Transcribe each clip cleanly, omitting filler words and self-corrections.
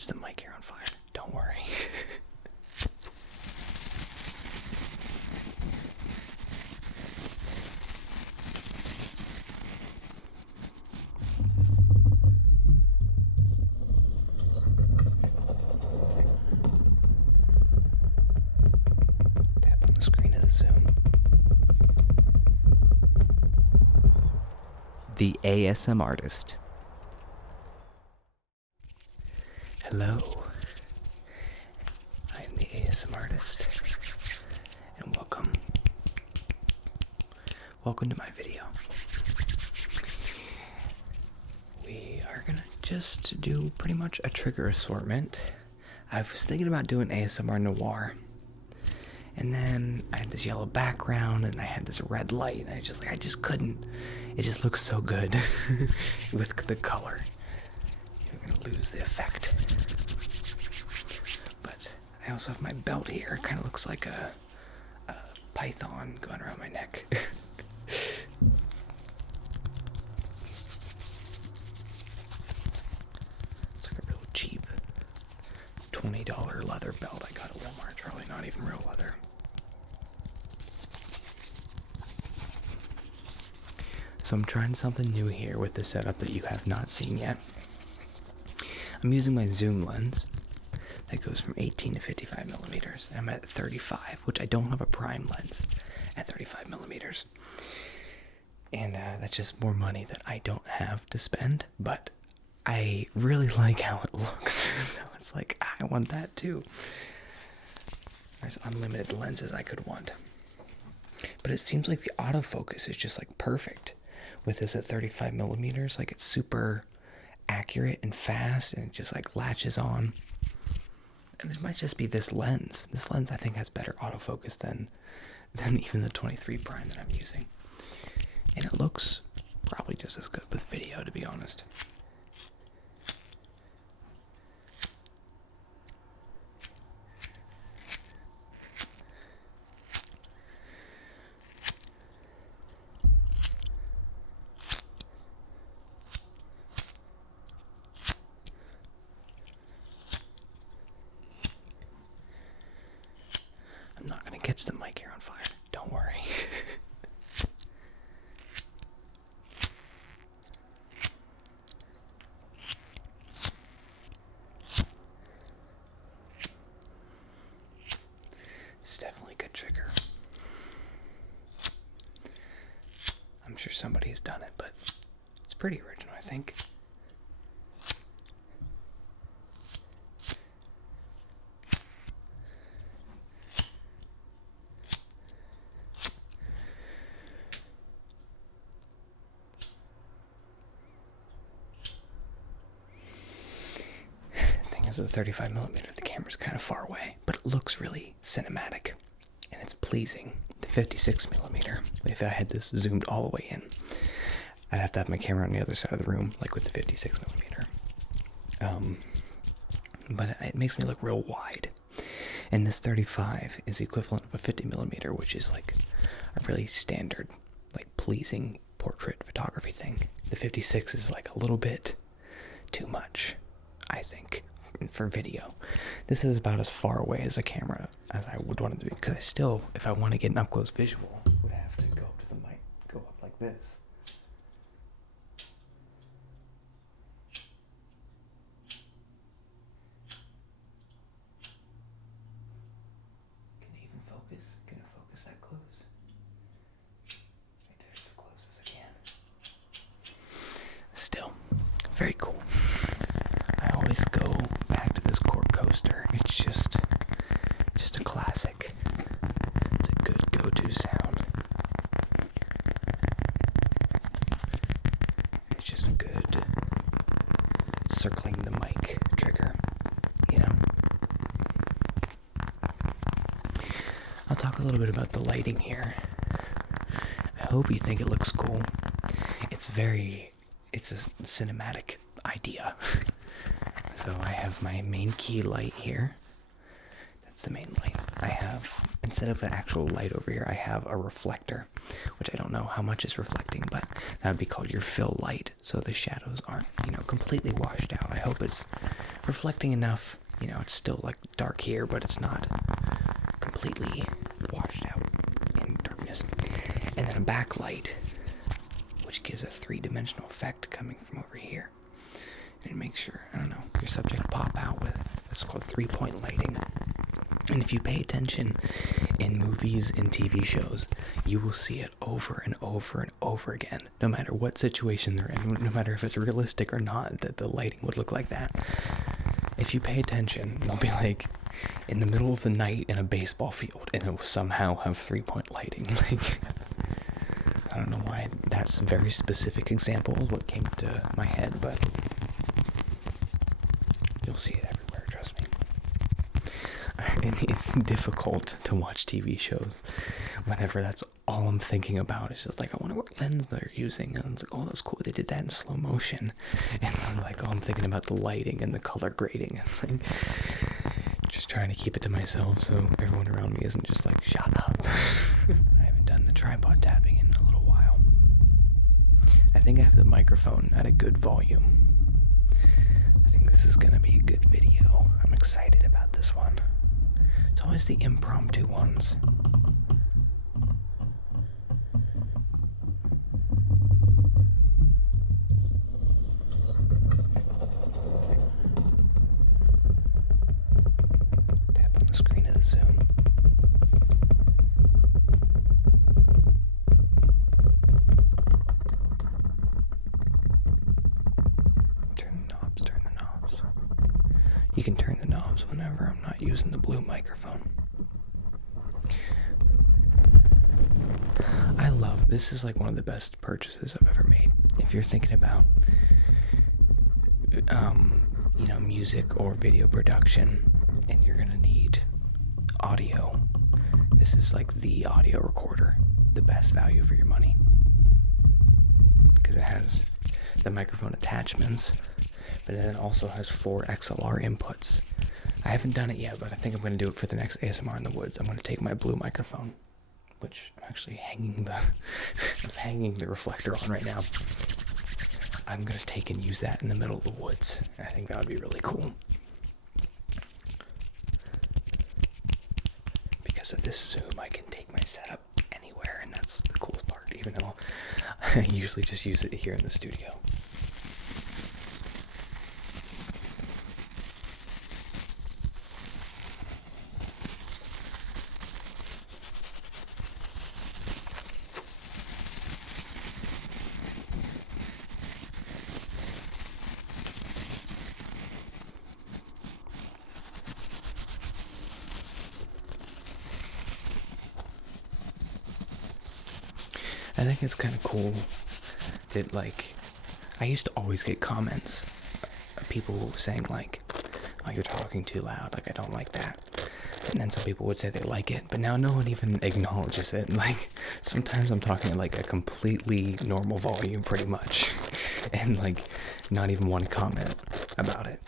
catch the mic here on fire. Don't worry. Tap on the screen of the Zoom. The ASMARtist. Hello, I'm the ASMARtist, and welcome to my video. We are gonna just do pretty much a trigger assortment. I was thinking about doing ASMR Noir, and then I had this yellow background, and I had this red light, and I just couldn't. It just looks so good with the color. You're gonna lose the effect. But I also have my belt here. It kind of looks like a python going around my neck. It's like a real cheap $20 leather belt I got at Walmart. It's probably not even real leather. So I'm trying something new here with the setup that you have not seen yet. I'm using my zoom lens that goes from 18 to 55 millimeters. I'm at 35, which I don't have a prime lens at 35 millimeters. And that's just more money that I don't have to spend, but I really like how it looks. So it's like, I want that too. There's unlimited lenses I could want. But it seems like the autofocus is just like perfect with this at 35 millimeters. Like it's super accurate and fast, and it just like latches on. And it might just be this lens. This lens I think has better autofocus than even the 23 prime that I'm using. And it looks probably just as good with video, to be honest. I'm not going to catch the mic here on fire. Don't worry. It's definitely a good trigger. I'm sure somebody's done it, but it's pretty original, I think. With a 35 millimeter, the camera's kind of far away, but it looks really cinematic and it's pleasing. The 56 millimeter, if I had this zoomed all the way in, I'd have to have my camera on the other side of the room, like with the 56 millimeter. But it makes me look real wide. And this 35 is the equivalent of a 50 millimeter, which is like a really standard, like pleasing portrait photography thing. The 56 is like a little bit too much, I think, for video. This is about as far away as a camera as I would want it to be, because I still, if I want to get an up-close visual, would have to go up to the mic, go up like this. Can it even focus? Can it focus that close? Right there, it's as close as I can. Still, very cool. I always go back to this cork coaster. It's just a classic. It's a good go-to sound. It's just a good circling the mic trigger, you know? I'll talk a little bit about the lighting here. I hope you think it looks cool. It's a cinematic idea. So I have my main key light here. That's the main light. I have, instead of an actual light over here, I have a reflector, which I don't know how much is reflecting, but that would be called your fill light, so the shadows aren't, completely washed out. I hope it's reflecting enough, it's still like dark here, but it's not completely washed out in darkness. And then a backlight, which gives a three-dimensional effect coming from over here. And it makes your subject pop out with, it's called three-point lighting. And if you pay attention in movies and TV shows, you will see it over and over and over again, no matter what situation they're in, no matter if it's realistic or not, that the lighting would look like that. If you pay attention, they'll be like in the middle of the night in a baseball field, and it will somehow have three-point lighting. Like, I don't know why that's a very specific example is what came to my head, but you'll see it everywhere, trust me. And it's difficult to watch TV shows whenever that's all I'm thinking about. It's just like, I wonder what lens they're using. And it's like, oh, that's cool. They did that in slow motion. And I'm like, oh, I'm thinking about the lighting and the color grading. It's like, just trying to keep it to myself so everyone around me isn't just like, shut up. I haven't done the tripod tapping in a little while. I think I have the microphone at a good volume. I think this is going to be a good video. I'm excited about this one. It's always the impromptu ones. Tap on the screen of the Zoom. Turn the knobs. You can turn the knobs whenever I'm not using the blue microphone. This is like one of the best purchases I've ever made. If you're thinking about, music or video production, and you're gonna need audio, this is like the audio recorder, the best value for your money, because it has the microphone attachments, but then it also has 4 XLR inputs. I haven't done it yet, but I think I'm going to do it for the next ASMR in the Woods. I'm going to take my blue microphone, which I'm actually hanging the reflector on right now. I'm going to take and use that in the middle of the woods. I think that would be really cool. Because of this Zoom, I can take my setup anywhere, and that's the coolest part, even though I usually just use it here in the studio. I think it's kind of cool that, like, I used to always get comments of people saying, like, oh, you're talking too loud, like, I don't like that. And then some people would say they like it, but now no one even acknowledges it. Like, sometimes I'm talking at, like, a completely normal volume, pretty much, and, like, not even one comment about it.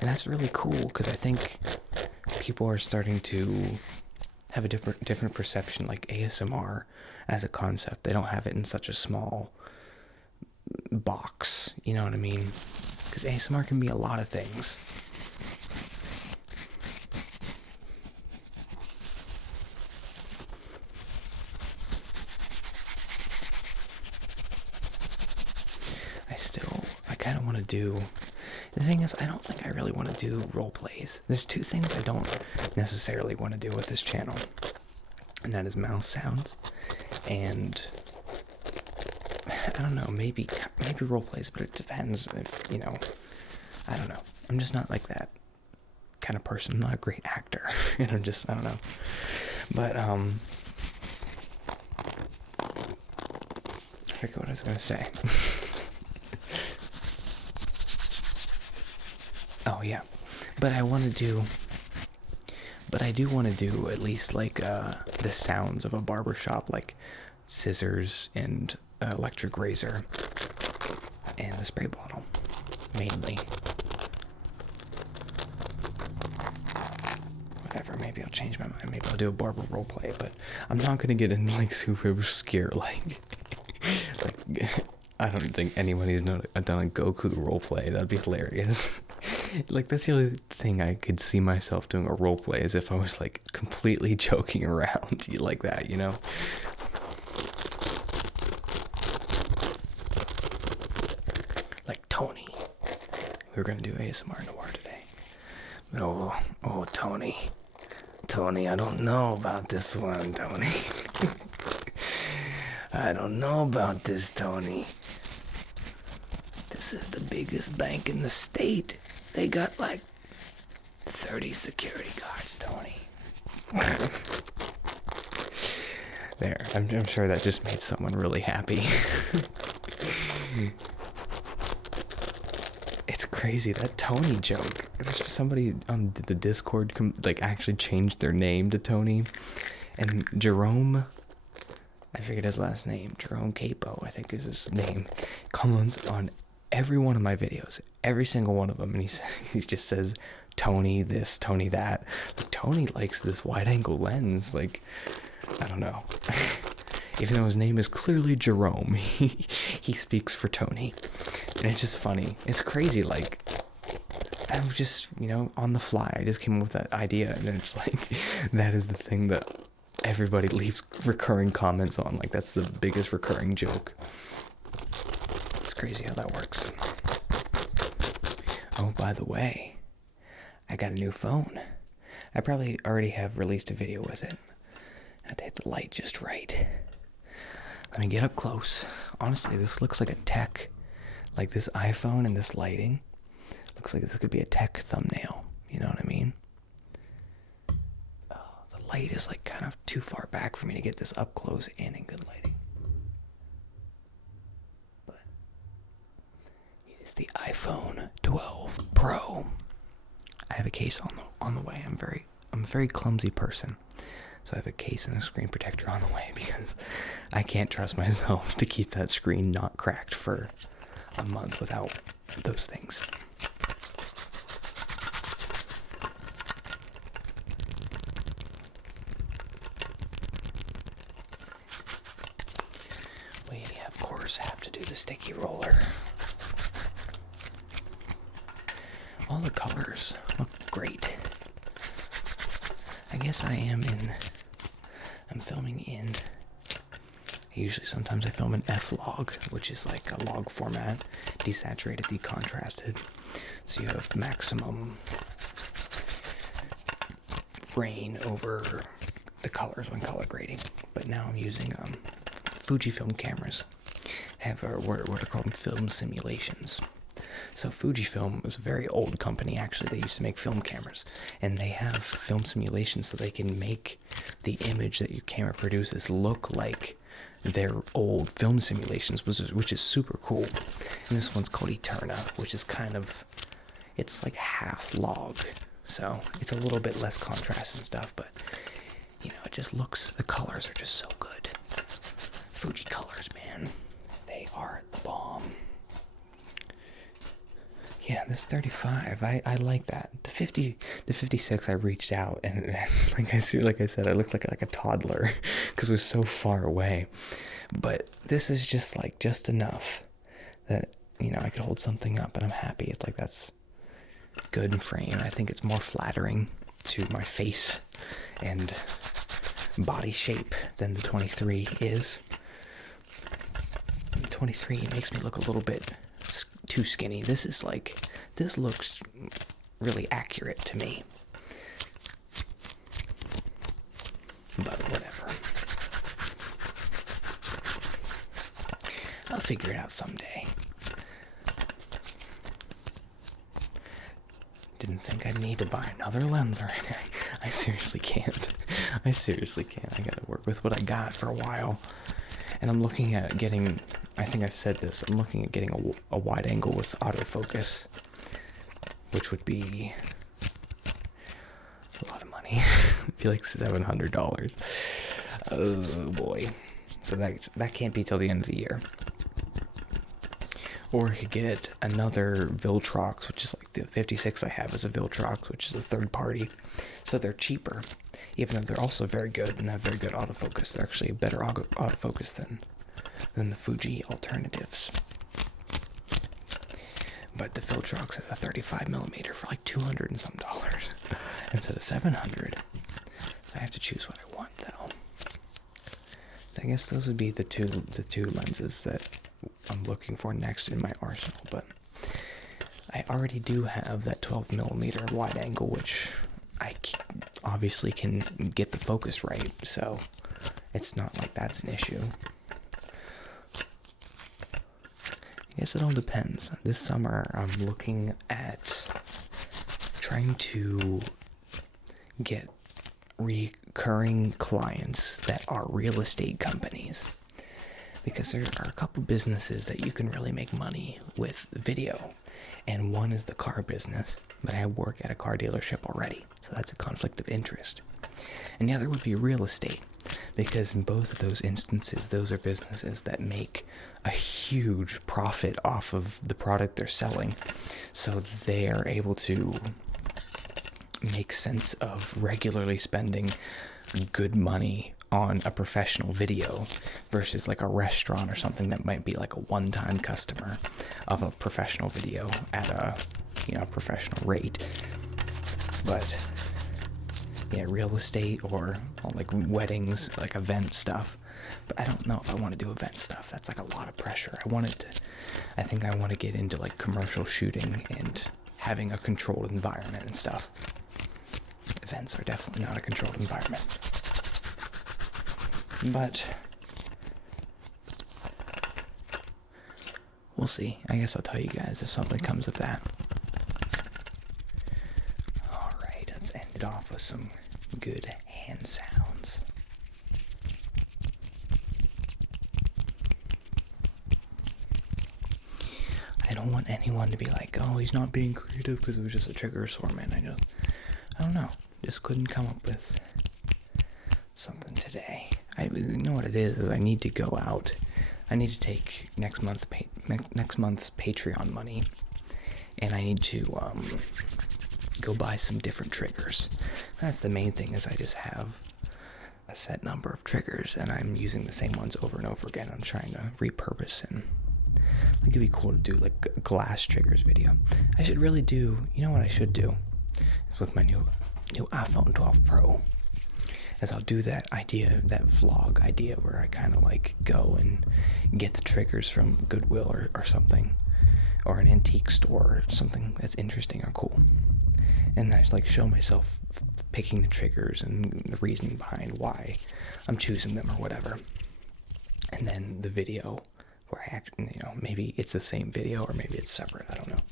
And that's really cool, because I think people are starting to have a different perception, like ASMR as a concept. They don't have it in such a small box, you know what I mean? Because ASMR can be a lot of things. I kind of want to do, the thing is, I don't think I really want to do role plays. There's 2 things I don't necessarily want to do with this channel, and that is mouse sounds and, I don't know, maybe role plays, but it depends if, I don't know. I'm just not like that kind of person. I'm not a great actor. And I don't know. But, I forget what I was going to say. Oh, yeah. But I do want to do at least, like, the sounds of a barbershop, like scissors and electric razor and the spray bottle, mainly. whatever, maybe I'll change my mind. Maybe I'll do a barber roleplay, but I'm not gonna get into like super scare like I don't think anybody's done a Goku roleplay. That'd be hilarious. Like, that's the only thing I could see myself doing a roleplay, as if I was like completely joking around like that, you know? Like Tony. We were gonna do ASMR Noir today. Oh, Tony. Tony, I don't know about this one, Tony. I don't know about this, Tony. This is the biggest bank in the state. They got like 30 security guards, Tony. There, I'm sure that just made someone really happy. It's crazy, that Tony joke. Somebody on the Discord like actually changed their name to Tony. And Jerome, I forget his last name, Jerome Capo, I think is his name, comments on every one of my videos, every single one of them, and he just says Tony this, Tony that. Like, Tony likes this wide-angle lens. Like, I don't know. Even though his name is clearly Jerome, he speaks for Tony, and it's just funny. It's crazy. Like, I was just, on the fly, I just came up with that idea, and it's like that is the thing that everybody leaves recurring comments on. Like, that's the biggest recurring joke. Crazy how that works. Oh, by the way, I got a new phone. I probably already have released a video with it. I had to hit the light just right. Let me get up close. Honestly, this looks like a tech, like this iPhone and this lighting. Looks like this could be a tech thumbnail. You know what I mean? Oh, the light is like kind of too far back for me to get this up close and in good lighting. It's the iPhone 12 Pro. I have a case on the way. I'm a very clumsy person, so I have a case and a screen protector on the way because I can't trust myself to keep that screen not cracked for a month without those things. We, of course, have to do the sticky roller. All the colors look great. I guess I'm filming in, sometimes I film in F-Log, which is like a log format, desaturated, decontrasted, so you have maximum grain over the colors when color grading. But now I'm using Fujifilm cameras. Have what are called film simulations. So Fujifilm is a very old company, actually. They used to make film cameras, and they have film simulations so they can make the image that your camera produces look like their old film simulations, which is super cool. And this one's called Eterna, which is it's like half log, so it's a little bit less contrast and stuff, but it just looks, the colors are just so good. Fuji colors, man, they are the bomb. Yeah, this 35, I like that. The 56, I reached out, and like I said, I looked like a toddler because it was so far away. But this is just enough that I could hold something up, and I'm happy. It's like that's good in frame. I think it's more flattering to my face and body shape than the 23 is. The 23 makes me look a little bit too skinny. This looks really accurate to me. But whatever. I'll figure it out someday. Didn't think I'd need to buy another lens or anything. I seriously can't. I gotta work with what I got for a while. And I'm looking at getting, I think I've said this, I'm looking at getting a wide angle with autofocus, which would be a lot of money. It'd be like $700. Oh boy. So that can't be till the end of the year. Or I could get another Viltrox, which is like the 56 I have is a Viltrox, which is a third party. So they're cheaper, even though they're also very good and have very good autofocus. They're actually a better autofocus than the Fuji alternatives. But the Viltrox has a 35mm for like $200 and some dollars instead of $700. So I have to choose what I want, though. I guess those would be the two lenses that I'm looking for next in my arsenal. But I already do have that 12mm wide angle, which I obviously can get the focus right. So it's not like that's an issue. I guess it all depends. This summer, I'm looking at trying to get recurring clients that are real estate companies, because there are a couple businesses that you can really make money with video, and one is the car business, but I work at a car dealership already, so that's a conflict of interest. And the other would be real estate, because in both of those instances, those are businesses that make a huge profit off of the product they're selling, so they are able to make sense of regularly spending good money on a professional video versus like a restaurant or something that might be like a one-time customer of a professional video at a professional rate. But yeah, real estate or like weddings, like event stuff. But I don't know if I want to do event stuff. That's like a lot of pressure. I think I want to get into like commercial shooting and having a controlled environment and stuff. Events are definitely not a controlled environment. But we'll see. I guess I'll tell you guys if something comes of that. Alright, let's end it off with some good hand sounds. I don't want anyone to be like, oh, he's not being creative because it was just a trigger assortment. I don't know. Just couldn't come up with something today. You know what it is I need to go out. I need to take next month's Patreon money, and I need to go buy some different triggers. That's the main thing, is I just have a set number of triggers, and I'm using the same ones over and over again. I'm trying to repurpose, and I think it'd be cool to do like a glass triggers video. I should really do, you know what I should do? It's with my new iPhone 12 Pro. As I'll do that vlog idea where I kind of like go and get the triggers from Goodwill or something, or an antique store or something that's interesting or cool. And then I just like show myself picking the triggers and the reasoning behind why I'm choosing them or whatever. And then the video where I actually, maybe it's the same video or maybe it's separate. I don't know.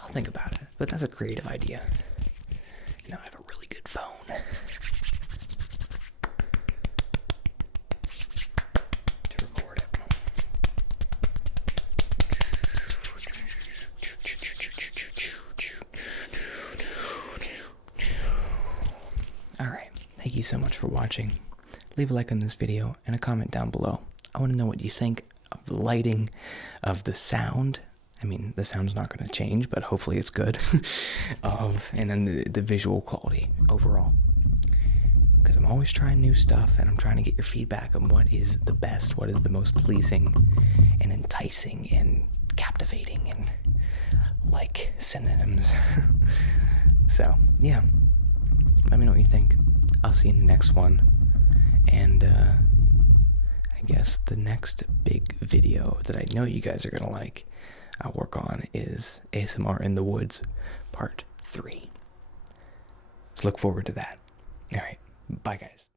I'll think about it. But that's a creative idea. I have a really good phone to record it. Alright, thank you so much for watching. Leave a like on this video and a comment down below. I want to know what you think of the lighting, of the sound. I mean, the sound's not going to change, but hopefully it's good. And then the visual quality overall. Because I'm always trying new stuff, and I'm trying to get your feedback on what is the best, what is the most pleasing and enticing and captivating and like synonyms. So, yeah. Let me know what you think. I'll see you in the next one. And I guess the next big video that I know you guys are going to like, I'll work on, is ASMR in the Woods Part 3. So look forward to that. Alright, bye guys.